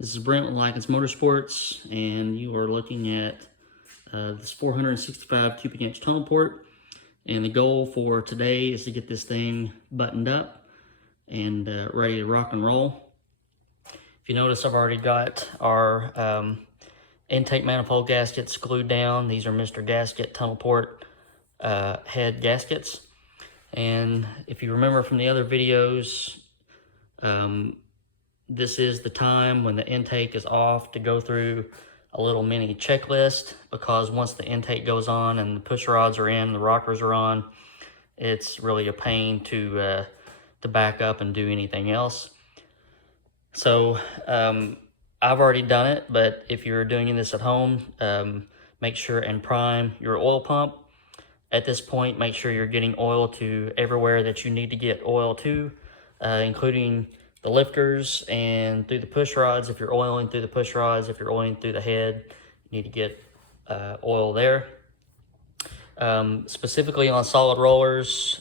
This is Brent with Lykins Motorsports, and you are looking at this 465 cubic inch tunnel port. And the goal for today is to get this thing buttoned up and ready to rock and roll. If you notice, I've already got our intake manifold gaskets glued down. These are Mr. Gasket tunnel port head gaskets. And if you remember from the other videos, this is the time when the intake is off to go through a little mini checklist, because once the intake goes on and the push rods are in, the rockers are on, it's really a pain to back up and do anything else. So I've already done it, but if you're doing this at home, make sure and prime your oil pump. At this point, make sure you're getting oil to everywhere that you need to get oil to, including the lifters and through the push rods. If you're oiling through the push rods, if you're oiling through the head, you need to get oil there. Specifically on solid rollers,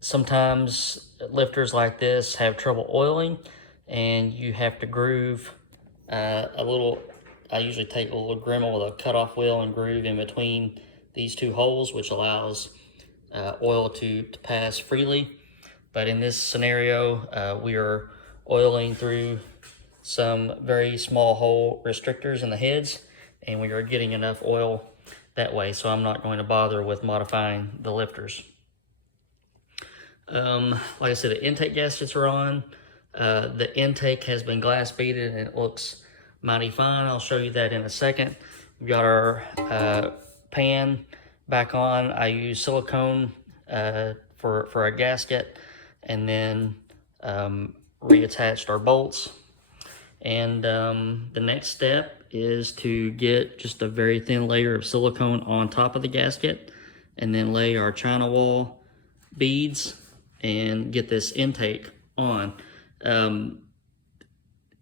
sometimes lifters like this have trouble oiling, and you have to groove a little. I usually take a little Gremel with a cutoff wheel and groove in between these two holes, which allows oil to pass freely. But in this scenario, we are oiling through some very small hole restrictors in the heads, and we are getting enough oil that way, so I'm not going to bother with modifying the lifters. Like I said, the intake gaskets are on. The intake has been glass beaded and it looks mighty fine. I'll show you that in a second. We've got our pan back on. I use silicone for a gasket, and then reattached our bolts. And the next step is to get just a very thin layer of silicone on top of the gasket, and then lay our China wall beads and get this intake on.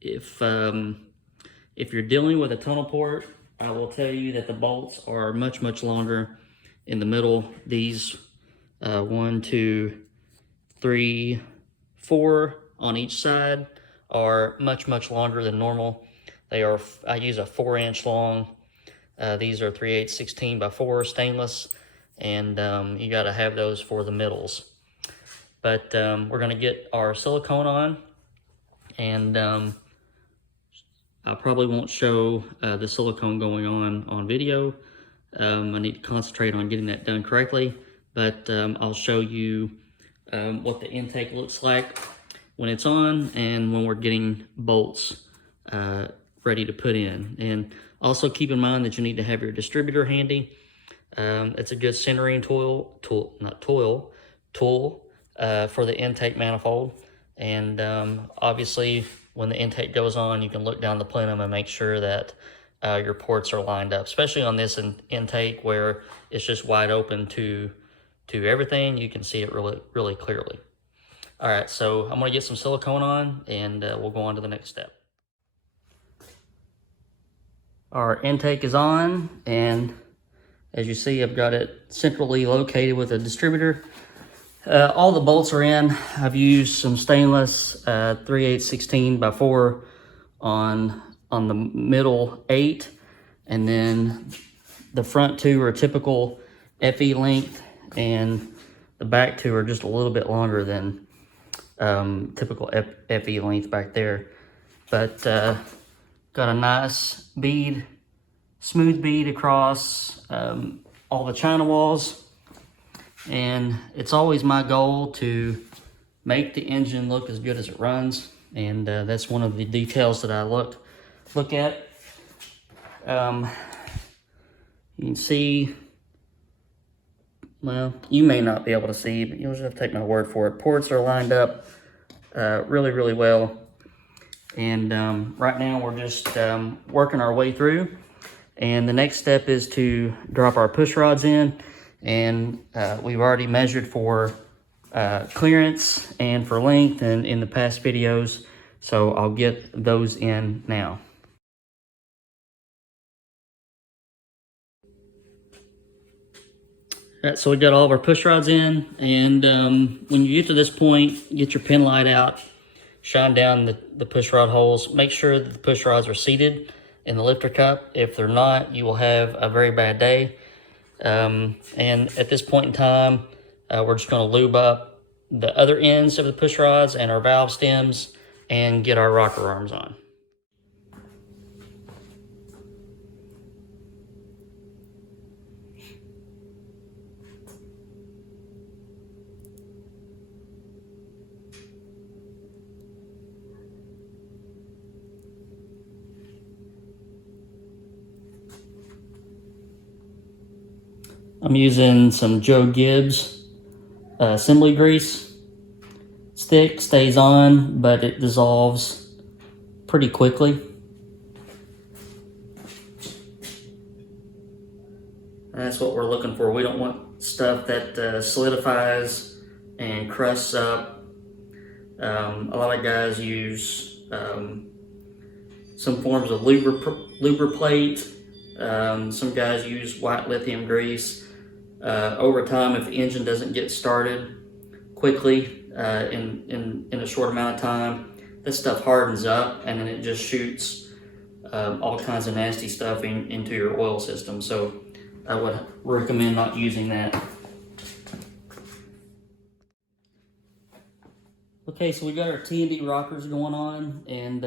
If you're dealing with a tunnel port, I will tell you that the bolts are much longer in the middle. These 1, 2, 3, 4 on each side are much longer than normal. They are, I use a 4-inch long. These are 3/8 16x4 stainless, and you got to have those for the middles. But we're going to get our silicone on, and I probably won't show the silicone going on video. I need to concentrate on getting that done correctly, but I'll show you what the intake looks like when it's on and when we're getting bolts ready to put in. And also keep in mind that you need to have your distributor handy. It's a good centering tool for the intake manifold. And obviously, when the intake goes on, you can look down the plenum and make sure that your ports are lined up, especially on this intake where it's just wide open to everything. You can see it really clearly. All right, so I'm gonna get some silicone on, and we'll go on to the next step. Our intake is on, and as you see, I've got it centrally located with a distributor. All the bolts are in. I've used some stainless 3/8 16x4 on the middle 8, and then the front 2 are typical FE length, and the back 2 are just a little bit longer than typical FE length back there. But got a nice bead, smooth bead across all the China walls. And it's always my goal to make the engine look as good as it runs, and that's one of the details that I look at. You can see, well, you may not be able to see, but you'll just have to take my word for it. Ports are lined up really well, and right now we're just working our way through. And the next step is to drop our push rods in. And we've already measured for clearance and for length and in the past videos, so I'll get those in now. All right, so we got all of our push rods in, and when you get to this point, get your pin light out shine down the push rod holes. Make sure that the push rods are seated in the lifter cup. If they're not, you will have a very bad day. And at this point in time, we're just going to lube up the other ends of the push rods and our valve stems and get our rocker arms on. I'm using some Joe Gibbs assembly grease. Stick stays on, but it dissolves pretty quickly. That's what we're looking for. We don't want stuff that solidifies and crusts up. A lot of guys use some forms of lubricate. Some guys use white lithium grease. Over time, if the engine doesn't get started quickly in a short amount of time, this stuff hardens up and then it just shoots all kinds of nasty stuff into your oil system. So I would recommend not using that. Okay, so we got our T&D rockers going on, and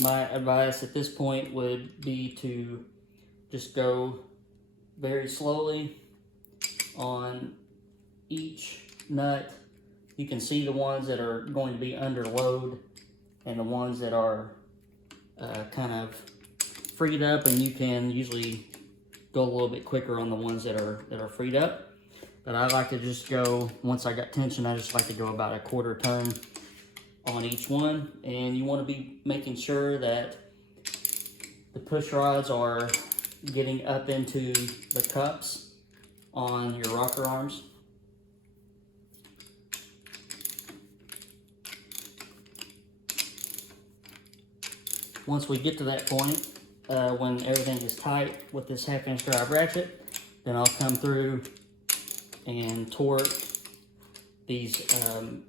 my advice at this point would be to just go very slowly on each nut. You can see the ones that are going to be under load and the ones that are kind of freed up, and you can usually go a little bit quicker on the ones that are freed up. But I like to just go, once I got tension, I just like to go about a quarter turn on each one. And you want to be making sure that the push rods are getting up into the cups on your rocker arms. Once we get to that point, when everything is tight with this 1/2" drive ratchet, then I'll come through and torque these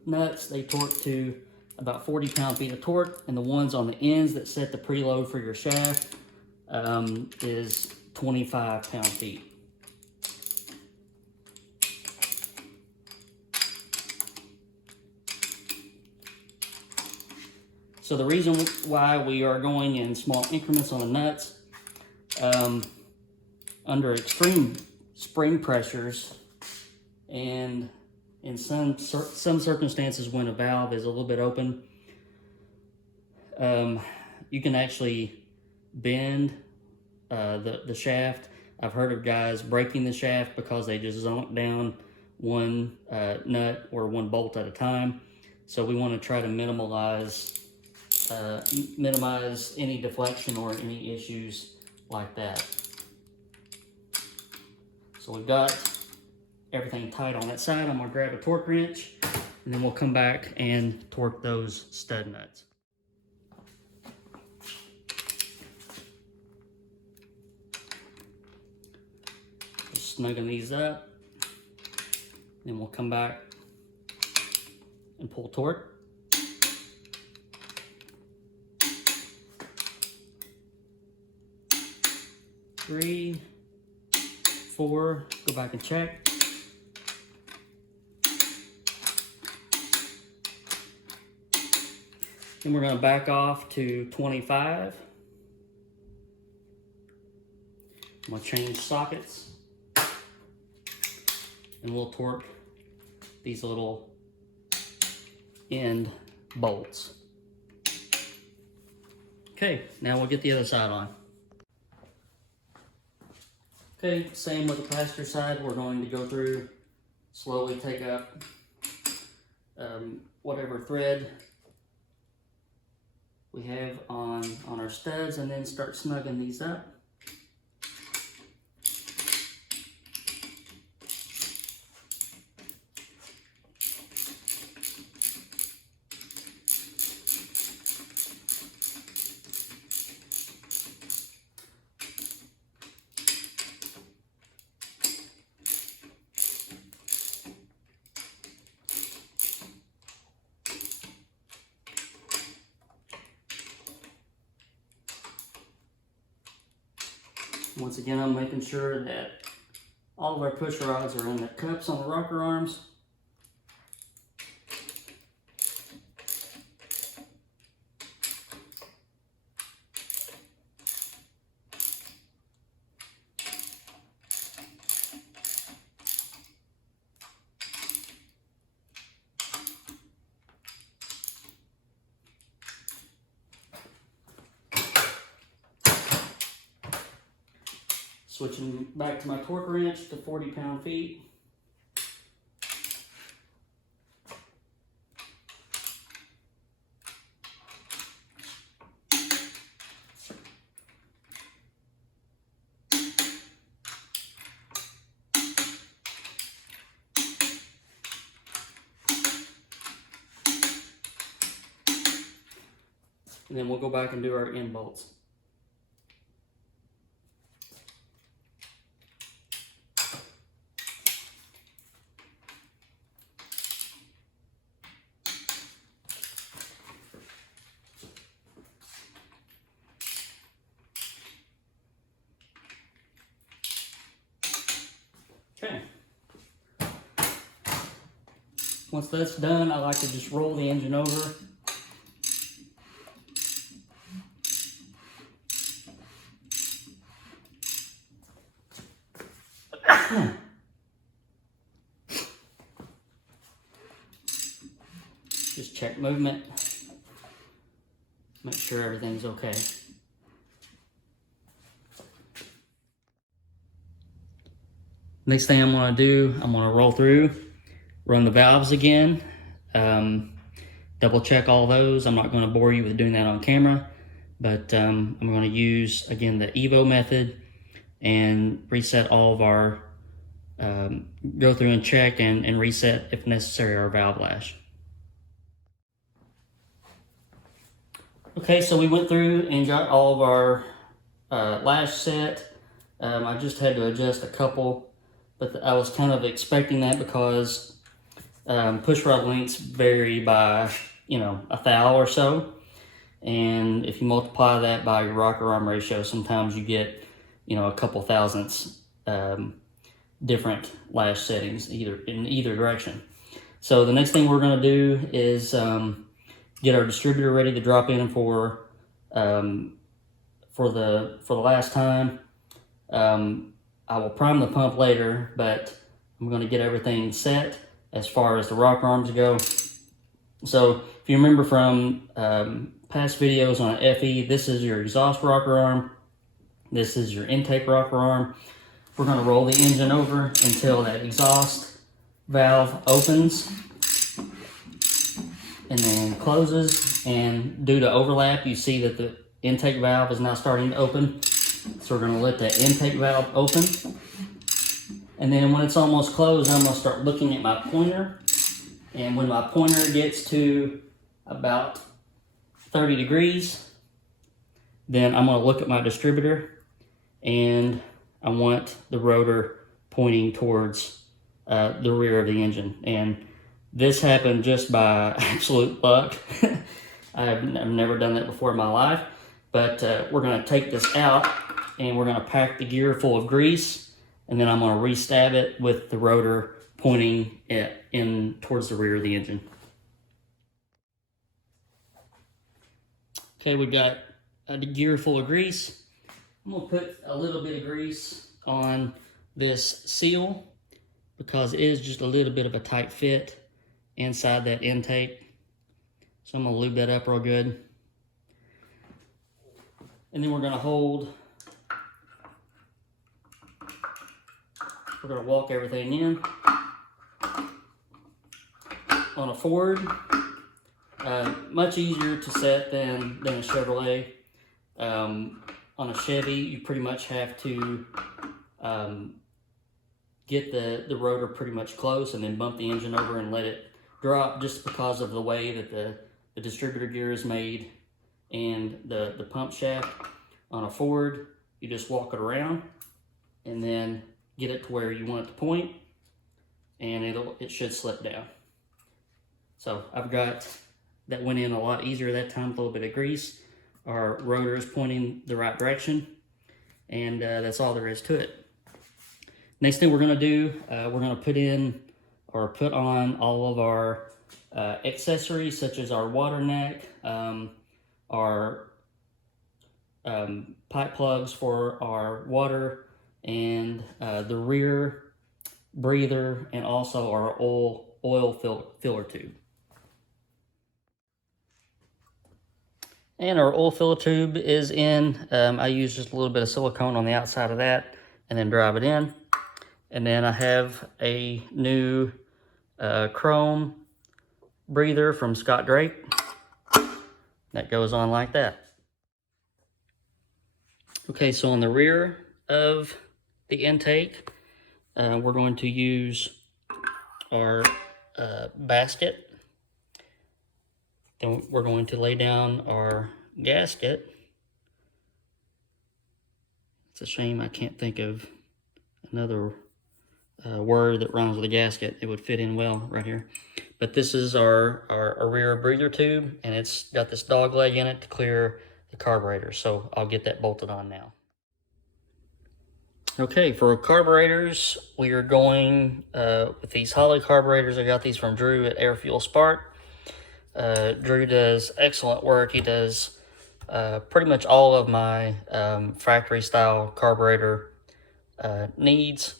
nuts. They torque to about 40 pound-feet of torque, and the ones on the ends that set the preload for your shaft is 25 pound-feet. So the reason why we are going in small increments on the nuts, under extreme spring pressures, and in some circumstances when a valve is a little bit open, you can actually bend the shaft. I've heard of guys breaking the shaft because they just zonk down one nut or one bolt at a time. So we want to try to minimize any deflection or any issues like that. So we've got everything tight on that side. I'm going to grab a torque wrench, and then we'll come back and torque those stud nuts. Just snugging these up, then we'll come back and pull torque. Three, 4, go back and check. Then we're going to back off to 25. I'm going to change sockets, and we'll torque these little end bolts. Okay, now we'll get the other side on. Okay, same with the passenger side. We're going to go through, slowly take up whatever thread we have on our studs, and then start snugging these up. Once again, I'm making sure that all of our push rods are in the cups on the rocker arms. Switching back to my torque wrench to 40 pound-feet. And then we'll go back and do our end bolts. Okay. Once that's done, I like to just roll the engine over. Just check movement. Make sure everything's okay. Next thing I'm going to do, I'm going to roll through, run the valves again, double check all those. I'm not going to bore you with doing that on camera, but I'm going to use, again, the Evo method and reset all of our, go through and check and reset, if necessary, our valve lash. Okay, so we went through and got all of our lash set. I just had to adjust a couple, but I was kind of expecting that because push rod lengths vary by, you know, a thou or so. And if you multiply that by your rocker arm ratio, sometimes you get, you know, a couple thousandths different lash settings in either direction. So the next thing we're going to do is get our distributor ready to drop in for the last time. I will prime the pump later, but I'm going to get everything set as far as the rocker arms go. So if you remember from past videos on FE, this is your exhaust rocker arm. This is your intake rocker arm. We're going to roll the engine over until that exhaust valve opens and then closes. And due to overlap, you see that the intake valve is now starting to open. So we're going to let that intake valve open. And then when it's almost closed, I'm going to start looking at my pointer. And when my pointer gets to about 30 degrees, then I'm going to look at my distributor, and I want the rotor pointing towards the rear of the engine. And this happened just by absolute luck. I've never done that before in my life. But we're going to take this out, and we're going to pack the gear full of grease, and then I'm going to re-stab it with the rotor pointing in towards the rear of the engine. Okay, we've got a gear full of grease. I'm going to put a little bit of grease on this seal because it is just a little bit of a tight fit inside that intake. So I'm going to lube that up real good. And then we're going to we're going to walk everything in. On a Ford, much easier to set than a Chevrolet. On a Chevy, you pretty much have to get the rotor pretty much close and then bump the engine over and let it drop, just because of the way that the distributor gear is made and the pump shaft. On a Ford, you just walk it around and then get it to where you want it to point, and it should slip down. So I've got that went in a lot easier that time with a little bit of grease. Our rotor is pointing the right direction, and that's all there is to it. Next thing we're going to do, we're going to put in or put on all of our accessories, such as our water neck, our pipe plugs for our water, and the rear breather, and also our oil filler tube. And our oil filler tube is in. I use just a little bit of silicone on the outside of that and then drive it in. And then I have a new chrome breather from Scott Drake that goes on like that. Okay, so on the rear of the intake, we're going to use our basket. Then we're going to lay down our gasket. It's a shame I can't think of another word that rhymes with a gasket. It would fit in well right here. But this is our rear breather tube, and it's got this dog leg in it to clear the carburetor. So I'll get that bolted on now. Okay, for carburetors, we are going with these Holly carburetors. I got these from Drew at Air Fuel Spark. Drew does excellent work. He does pretty much all of my factory style carburetor needs.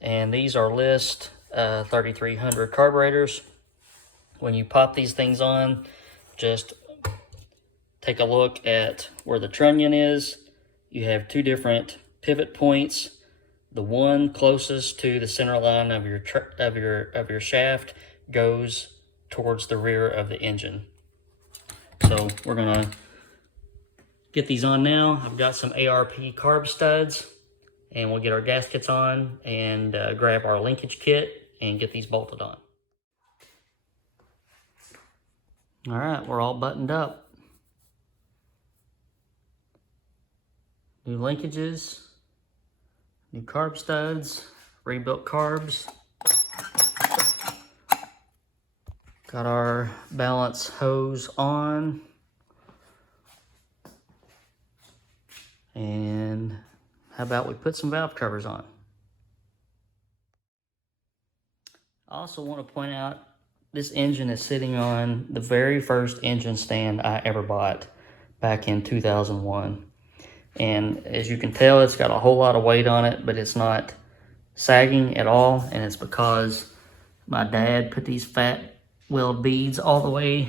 And these are list 3300 carburetors. When you pop these things on, just take a look at where the trunnion is. You have two different pivot points. The one closest to the center line of your shaft goes towards the rear of the engine. So we're gonna get these on now. I've got some ARP carb studs, and we'll get our gaskets on and grab our linkage kit and get these bolted on. All right, we're all buttoned up. New linkages, new carb studs, rebuilt carbs. Got our balance hose on. And how about we put some valve covers on? I also want to point out, this engine is sitting on the very first engine stand I ever bought back in 2001. And as you can tell, it's got a whole lot of weight on it, but it's not sagging at all. And it's because my dad put these fat weld beads all the way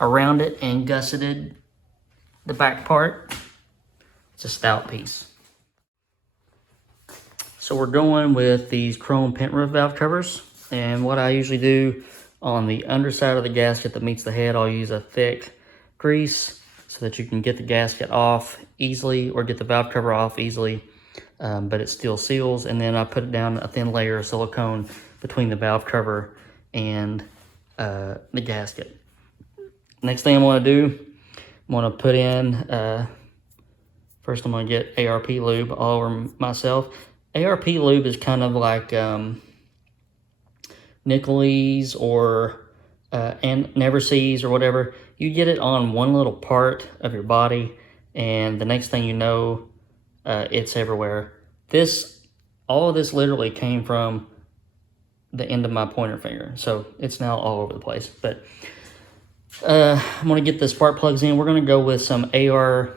around it and gusseted the back part. It's a stout piece. So we're going with these chrome pent roof valve covers. And what I usually do, on the underside of the gasket that meets the head, I'll use a thick grease so that you can get the gasket off easily or get the valve cover off easily, but it still seals. And then I put down a thin layer of silicone between the valve cover and the gasket. Next thing I'm going to do, I'm going to put in, first I'm going to get ARP lube all over myself. ARP lube is kind of like Nicholas or and Neverseas or whatever. You get it on one little part of your body, and the next thing you know, it's everywhere. All of this literally came from the end of my pointer finger, so it's now all over the place. But I'm going to get the spark plugs in. We're going to go with some AR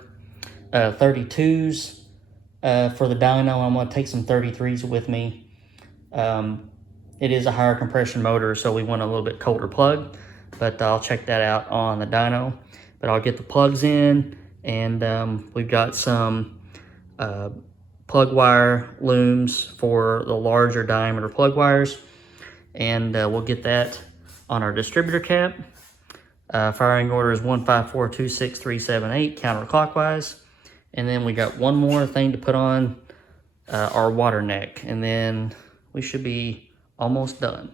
32s for the dyno. I'm going to take some 33s with me. It is a higher compression motor, so we want a little bit colder plug, but I'll check that out on the dyno. But I'll get the plugs in, and we've got some plug wire looms for the larger diameter plug wires, and we'll get that on our distributor cap. Firing order is 154-26378 counterclockwise. And then we got one more thing to put on our water neck, and then we should be almost done.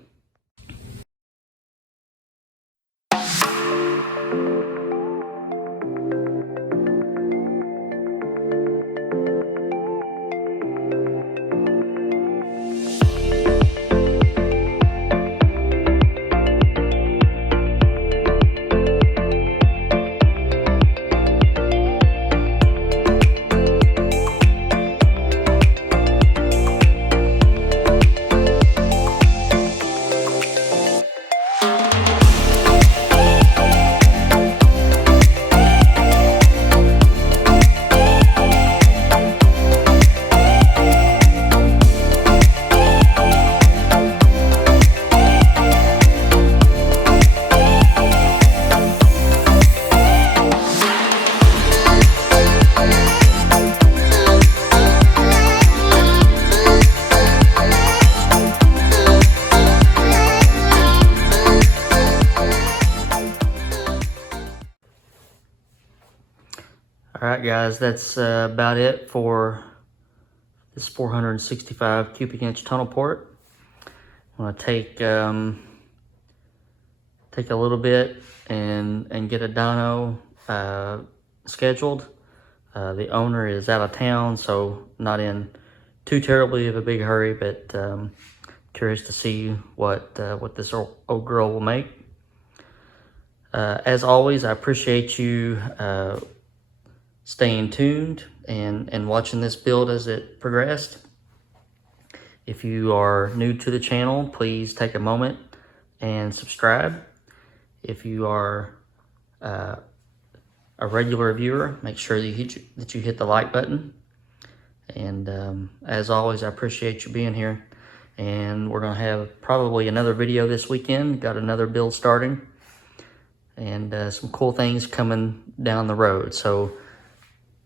Alright guys, that's about it for this 465 cubic inch tunnel port. I'm going to take a little bit and get a dyno scheduled. The owner is out of town, so not in too terribly of a big hurry, but curious to see what this old girl will make. As always, I appreciate you staying tuned and watching this build as it progressed. If you are new to the channel, please take a moment and subscribe. If you are a regular viewer, make sure that you hit the like button. And as always, I appreciate you being here. And we're going to have probably another video this weekend. Got another build starting. And some cool things coming down the road. So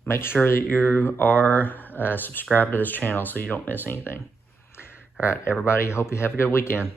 make sure that you are subscribed to this channel so you don't miss anything. All right, everybody, hope you have a good weekend.